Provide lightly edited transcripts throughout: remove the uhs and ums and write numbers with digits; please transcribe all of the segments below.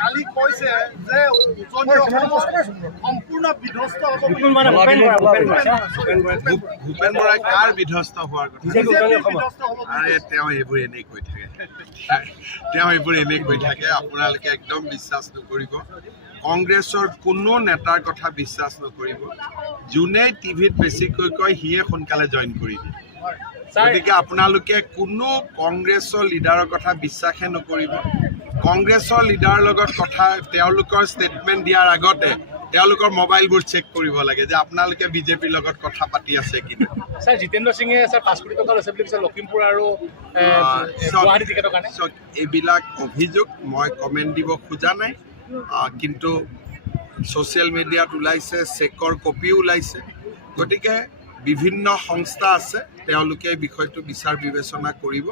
কালি কৈছে যে সম্পূৰ্ণ বিধ্বস্ত হ'ব ভূপেন বৰাই কাৰ বিধ্বস্ত হোৱাৰ কথা আৰে তেওঁ এইবোৰ এনেই কৈ থাকে আপোনালোকে একদম বিশ্বাস নকৰিব কংগ্ৰেছৰ কোনো নেতাৰ কথা বিশ্বাস নকৰিব যোনে টিভিত বেছিকৈ কয় সিয়ে সোনকালে জইন কৰি দিয়ে গতিকে আপোনালোকে কোনো কংগ্ৰেছৰ লিডাৰৰ কথা বিশ্বাসে নকৰিব কংগ্ৰেছৰ লিডাৰৰ লগত কথা তেওঁলোকৰ ষ্টেটমেণ্ট দিয়াৰ আগতে তেওঁলোকৰ মোবাইলবোৰ চেক কৰিব লাগে যে আপোনালোকে বিজেপিৰ লগত কথা পাতি আছে কিনা স্যাৰ জিতেন্দ্ৰ সিঙে স্যাৰ 5 কোটি টকা লৈছে বুলি কৈছে লখিমপুৰ আৰু গুৱাহাটী টিকেটৰ কাৰণে এইবিলাক অভিযোগ মই কমেণ্ট দিব খোজা নাই কিন্তু ছ'চিয়েল মিডিয়াত ওলাইছে চেকৰ কপিও ওলাইছে গতিকে বিভিন্ন সংস্থা আছে তেওঁলোকে বিষয়টো বিচাৰ বিবেচনা কৰিব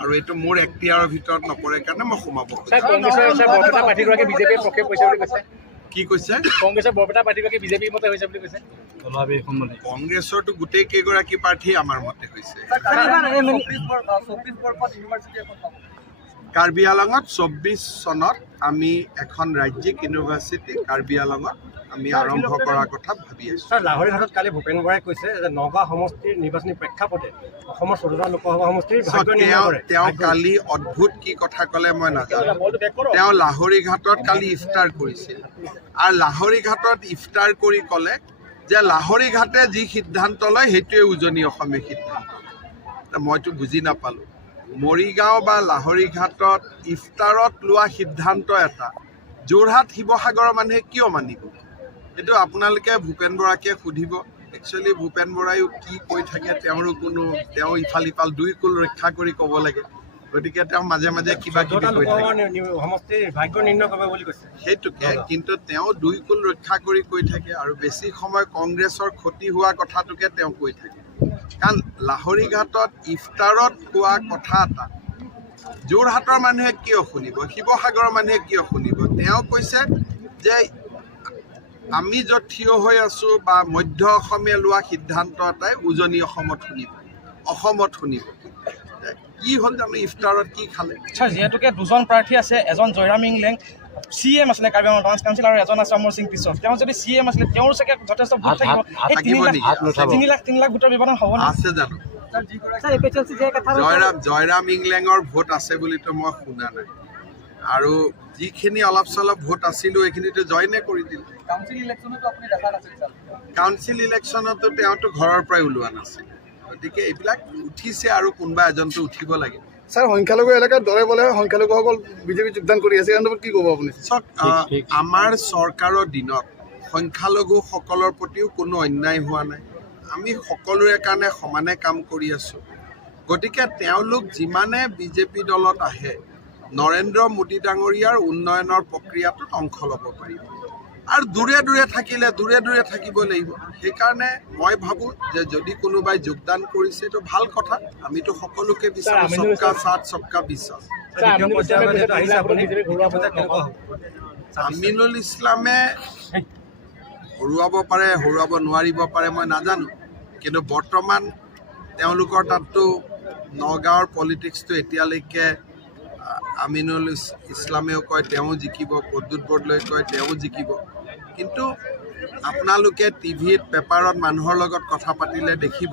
আৰু এইটো মোৰ এখতিয়াৰৰ ভিতৰত নপৰে কাৰণে মই সোমাব কি কৈছে কংগ্ৰেছৰ বৰপেটা পাৰ্টিগৰাকী বিজেপিৰ মতে হৈছে বুলি কৈছে কংগ্ৰেছৰতো গোটেই কেইগৰাকী প্ৰাৰ্থী আমাৰ মতে হৈছে কাৰ্বি আংলঙত 24 চনত আমি এখন ৰাজ্যিক ইউনিভাৰ্চিটি কাৰ্বি আংলঙত আমি আৰম্ভ কৰাৰ কথা ভাবি আছো স্যাৰ লাহৰীঘাটত কালি ভূপেন বৰাই কৈছে যে নগাঁও সমষ্টিৰ নিৰ্বাচনী প্ৰেক্ষাপটে অসমৰ 14টা লোকসভা সমষ্টিৰ তেওঁ কালি অদ্ভুত কি কথা ক'লে মই নাজানো তেওঁ লাহৰীঘাটত কালি ইফতাৰ কৰিছিল আৰু লাহৰীঘাটত ইফতাৰ কৰি ক'লে যে লাহৰীঘাটে যি সিদ্ধান্ত লয় সেইটোৱে উজনি অসমীয়া সিদ্ধান্ত মইতো বুজি নাপালোঁ মৰিগাঁও বা লাহৰীঘাটত ইফতাৰত লোৱা সিদ্ধান্ত এটা যোৰহাট শিৱসাগৰৰ মানুহে কিয় মানিব এইটো আপোনালোকে ভূপেন বৰাকে সুধিব একচুৱেলি ভূপেন বৰাইও কি কৈ থাকে তেওঁ ইফাল ইফাল দুই কুল ৰক্ষা কৰি ক'ব লাগে গতিকে তেওঁ মাজে মাজে কিবা কিবি কৈ থাকে সেইটোকে কিন্তু তেওঁ দুই কুল ৰক্ষা কৰি কৈ থাকে আৰু বেছি সময় কংগ্ৰেছৰ ক্ষতি হোৱা কথাটোকে তেওঁ কৈ থাকে কাৰণ লাহৰীঘাটত ইফতাৰত কোৱা কথা এটা যোৰহাটৰ মানুহে কিয় শুনিব শিৱসাগৰৰ মানুহে কিয় শুনিব তেওঁ কৈছে যে আমি য'ত থিয় হৈ আছোঁ বা মধ্য অসমীয়া লোৱা সিদ্ধান্ত এটাই উজনি অসমত শুনিব কি হ'ল জানো ইফতাৰত কি খালে যিহেতুকে দুজন প্ৰাৰ্থী আছে এজন জয়ৰাম ইংলেং CM আছিলে কাৰ্বি আংলং টাউন কাউন্সিল আৰু এজন আছে অমৰ সিং পিছত তেওঁ যদি CM আছিলে তেওঁৰ চাগে যথেষ্ট ভোট থাকিব 3 লাখ ভোটৰ ব্যৱধান হ'ব আছে জানো জয়ৰাম ইংলেঙৰ ভোট আছে বুলিতো মই শুনা নাই আৰু যিখিনি অলপ চলপ ভোট আছিলোঁ এইখিনিতো জইনে কৰি দিলে কাউন্সিল ইলেকশ্যনতো তেওঁতো ঘৰৰ পৰাই ওলোৱা নাছিল গতিকে এইবিলাক উঠিছে আৰু কোনোবা এজনটো উঠিব লাগে স্যাৰ সংখ্যালঘু এলেকাত দৰে বলে সংখ্যালঘুসকল বিজেপি যোগদান কৰি আছে কি ক'ব আপুনি আমাৰ চৰকাৰৰ দিনত সংখ্যালঘুসকলৰ প্ৰতিও কোনো অন্যায় হোৱা নাই আমি সকলোৰে কাৰণে সমানে কাম কৰি আছোঁ গতিকে তেওঁলোক যিমানে বিজেপি দলত আহে নৰেন্দ্ৰ মোদী ডাঙৰীয়াৰ উন্নয়নৰ প্ৰক্ৰিয়াটোত অংশ ল'ব পাৰিব আৰু দূৰে দূৰে থাকিলে দূৰে দূৰে থাকিব লাগিব সেইকাৰণে মই ভাবোঁ যে যদি কোনোবাই যোগদান কৰিছে এইটো ভাল কথা আমিতো সকলোকে বিচাৰোঁ সবকা সাথ সবকা বিশ্বাস আমিনুল ইছলামে হৰুৱাব পাৰে হৰুৱাব নোৱাৰিব পাৰে মই নাজানো কিন্তু বৰ্তমান তেওঁলোকৰ তাততো নগাঁৱৰ পলিটিক্সটো এতিয়ালৈকে আমিনুল ইছলামেও কয় তেওঁ জিকিব প্ৰদ্যুৎ বৰদলৈ কয় তেওঁ জিকিব কিন্তু আপোনালোকে টিভিত পেপাৰত মানুহৰ লগত কথা পাতিলে দেখিব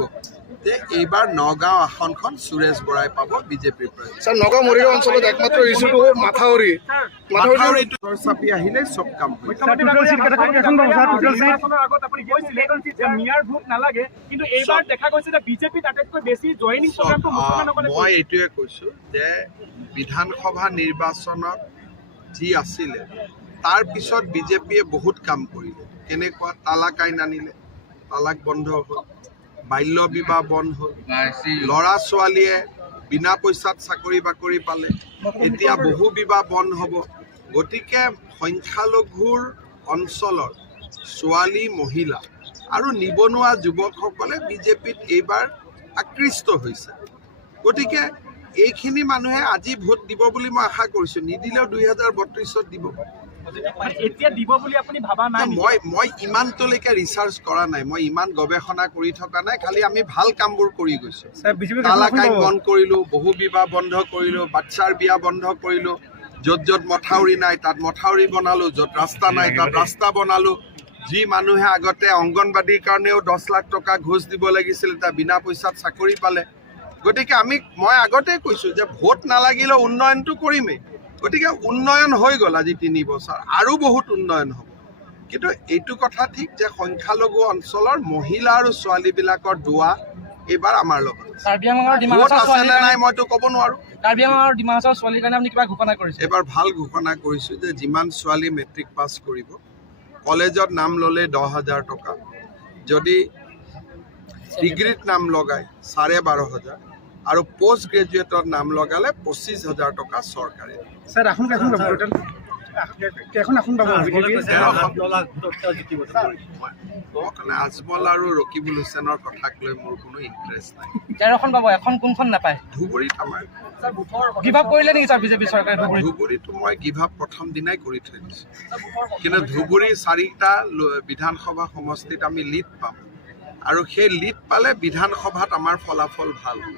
যে এইবাৰ নগাঁও আসনখন সুৰেশ বৰাই পাব বিজেপিৰ পৰা স্যাৰ নগাঁও মৰিগাঁও অঞ্চলত একমাত্ৰ ইছ্যুটো হ'ল মাথাউৰিটো চাপি আহিলে চব কাম মই এইটোৱে কৈছোঁ যে বিধানসভা নিৰ্বাচনত যি আছিলে তাৰ পিছত বিজেপিয়ে বহুত কাম কৰিলে কেনেকুৱা তালাক আইন আনিলে তালাক বন্ধ হ'ল বাল্য বিবাহ বন্ধ হ'ল ল'ৰা ছোৱালীয়ে বিনা পইচাত চাকৰি বাকৰি পালে এতিয়া বহু বিবাহ বন্ধ হ'ব গতিকে সংখ্যালঘুৰ অঞ্চলৰ ছোৱালী মহিলা আৰু নিবনুৱা যুৱকসকলে বিজেপিত এইবাৰ আকৃষ্ট হৈছে গতিকে এইখিনি মানুহে আজি ভোট দিব বুলি মই আশা কৰিছোঁ নিদিলেও 2032ত দিব মই ইমানটোলৈকে ৰিচাৰ্চ কৰা নাই মই ইমান গৱেষণা কৰি থকা নাই খালি আমি ভাল কামবোৰ কৰি গৈছোঁ তালাক আইন বন্ধ কৰিলোঁ বহু বিবাহ বন্ধ কৰিলোঁ বাচ্চাৰ বিয়া বন্ধ কৰিলোঁ য'ত য'ত মথাউৰি নাই তাত মথাউৰি বনালোঁ, য'ত ৰাস্তা নাই তাত ৰাস্তা বনালোঁ। যি মানুহে আগতে অংগনবাদীৰ কাৰণেও 10 লাখ টকা ঘোষ দিব লাগিছিল, তাৰ বিনা পইচাত চাকৰি পালে। গতিকে মই আগতেই কৈছোঁ যে ভোট নালাগিলেও উন্নয়নটো কৰিমেই। গতিকে উন্নয়ন হৈ গ'ল আজি 3 বছৰ, আৰু বহুত উন্নয়ন হ'ব। কিন্তু এইটো কথা ঠিক যে সংখ্যালঘু অঞ্চলৰ মহিলা আৰু ছোৱালীবিলাকৰ দোৱা এইবাৰ আমাৰ লগত ভোট আছেনে নাই মইতো ক'ব নোৱাৰোঁ। এইবাৰ ভাল ঘোষণা কৰিছোঁ যে যিমান ছোৱালী মেট্ৰিক পাছ কৰিব, কলেজত নাম ল'লে 10,000 টকা, যদি ডিগ্ৰীত নাম লগায় 12,500 আৰু পোষ্ট গ্ৰেজুৱেটত নাম লগালে 25,000 টকা চৰকাৰে। আজমল আৰু ৰকিবুল হুছেইনৰ কথাক লৈ মোৰ কোনো ইণ্টাৰেষ্ট নাই। ধুবুৰীত আমাৰ ধুবুৰীটো মই গিভ আপ প্ৰথম দিনাই কৰি থৈ দিছোঁ। কিন্তু ধুবুৰী 4টা বিধানসভা সমষ্টিত আমি লিড পাম, আৰু সেই লিড পালে বিধানসভাত আমাৰ ফলাফল ভাল হ'ব।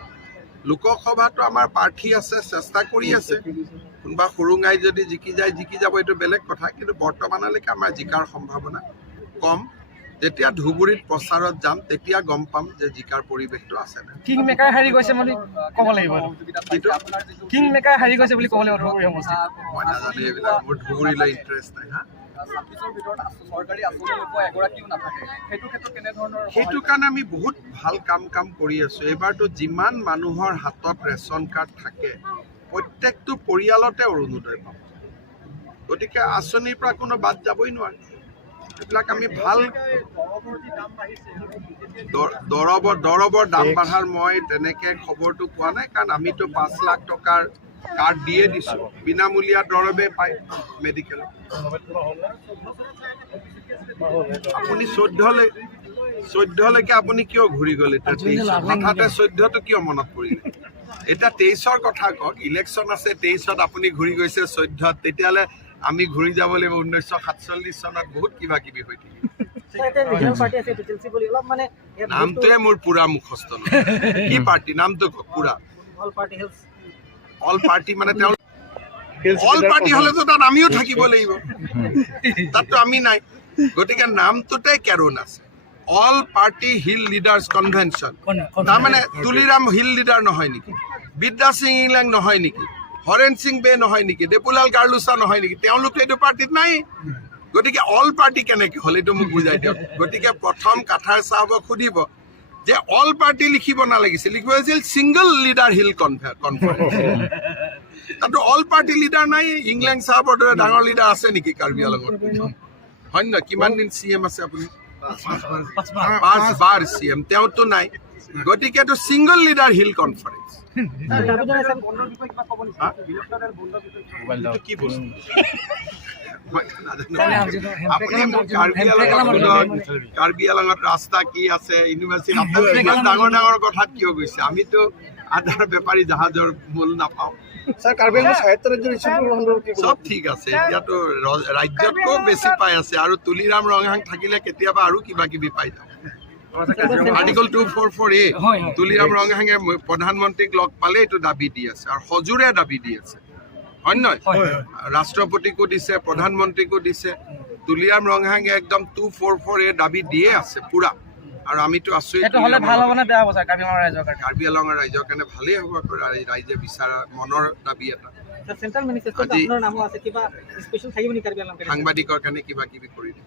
লোকসভাতো আমাৰ প্ৰাৰ্থী আছে, চেষ্টা কৰি আছে। কোনোবা সুৰুঙাই যদি জিকি যাব এইটো বেলেগ কথা, কিন্তু বৰ্তমানলৈকে আমাৰ জিকাৰ সম্ভাৱনা কম। যেতিয়া ধুবুৰীত প্ৰচাৰত যাম তেতিয়া গম পাম যে জিকাৰ পৰিৱেশটো আছে নে। কিং মেকাৰ হাৰি গৈছে বুলি ক'ব লাগিব, কিং মেকাৰ হাৰি গৈছে বুলি ক'ব লাগিব ধুবুৰী সমষ্টি। মই নাজানো এইবিলাক, মোৰ ধুবুৰীলৈ ইণ্টাৰেষ্ট নাই। সেইটো কাৰণে আমি বহুত ভাল কাম কৰি আছোঁ। এইবাৰতো যিমান মানুহৰ হাতত ৰেচন কাৰ্ড থাকে প্ৰত্যেকটো পৰিয়ালতে অৰুণোদয় পাব। গতিকে আঁচনিৰ পৰা কোনো বাদ যাবই নোৱাৰে। এইবিলাক আমি ভাল দৰৱৰ দাম বাঢ়াৰ মই তেনেকৈ খবৰটো পোৱা নাই, কাৰণ আমিতো 5 লাখ টকাৰ কাৰ্ড দিয়ে দিছোঁ, বিনামূলীয়া দৰৱে পায় মেডিকেলত। আপুনি 14লৈকে আপুনি কিয় ঘূৰি গ'ল? এতিয়া হঠাতে 14টো কিয় মনত পৰিলে? এতিয়া 23ৰ কথা কওক। ইলেকশ্যন আছে 23ত, আপুনি ঘূৰি গৈছে 14ত। তেতিয়াহ'লে আমি ঘূৰি যাব লাগিব 1947 চনত। বহুত কিবা কিবি হৈ থাকিব। নামটোৱে মোৰ পুৰা মুখস্থ নহয়। কি পাৰ্টি নামটো কওক পুৰা? অল পাৰ্টি মানে তেওঁ অল পাৰ্টি হ'লেতো তাত আমিও থাকিব লাগিব, তাততো আমি নাই। গতিকে নামটোতে কেৰুণ আছে, all party hill leaders convention. তাৰমানে তুলিৰাম হিল লিডাৰ নহয় নেকি? বিদ্যা সিং ইংলেং নহয় নেকি? হৰেণ সিং বে নহয় নেকি? দেপুলাল গাৰ্লুচা নহয় নেকি? তেওঁলোকে এইটো পাৰ্টিত নাই। গতিকে অল পাৰ্টি কেনেকৈ হ'ল এইটো মোক বুজাই দিয়ক। গতিকে প্ৰথম কাঠাৰ চাহাবক সুধিব যে অল পাৰ্টি লিখিব নালাগিছিল, লিখিব লাগিছিল ছিংগল লিডাৰ হিল কনফাৰেন্স। তাতো অল পাৰ্টি লিডাৰ নাই। ইংলেণ্ড চাহাবৰ দৰে ডাঙৰ লিডাৰ আছে নেকি কাৰ্বি আংলঙত? হয় নহয়? কিমান দিন CM আছে আপুনি? 5 বাৰ CM, তেওঁতো নাই। গতিকে এইটো ছিংগল লিডাৰ হিল কনফাৰেন্স। কি বস্তু কাৰ্বি আংলঙত ৰাস্তা কি আছে, ইউনিভাৰ্চিটি ইমান ডাঙৰ কথাত কিয় গৈছে? আমিতো আধাৰ বেপাৰী জাহাজৰ মূল নাপাওঁ। চব ঠিক আছে, এতিয়াতো ৰাজ্যতকৈও বেছি পাই আছে, আৰু তুলিৰাম ৰংহাং থাকিলে কেতিয়াবা আৰু কিবা কিবি পাই যাম। আৰ্টিকল 244A তুলিৰাম ৰংহাঙে প্ৰধানমন্ত্ৰীক লগ পালে এইটো দাবী দি আছে, আৰু সজোৰে দাবী দি আছে। হয় নহয়? ৰাষ্ট্ৰপতিকো দিছে, প্ৰধানমন্ত্ৰীকো দিছে। তুলিৰাম ৰংহাঙে একদম 244A দাবী দিয়ে আছে পুৰা, আৰু আমিতো আছোঁ। কাৰ্বি আংলঙৰ ৰাইজৰ কাৰণে ভালেই হ'ব, ৰাইজে বিচৰা মনৰ দাবী এটা। সাংবাদিকৰ কাৰণে কিবা কিবি কৰি দিম।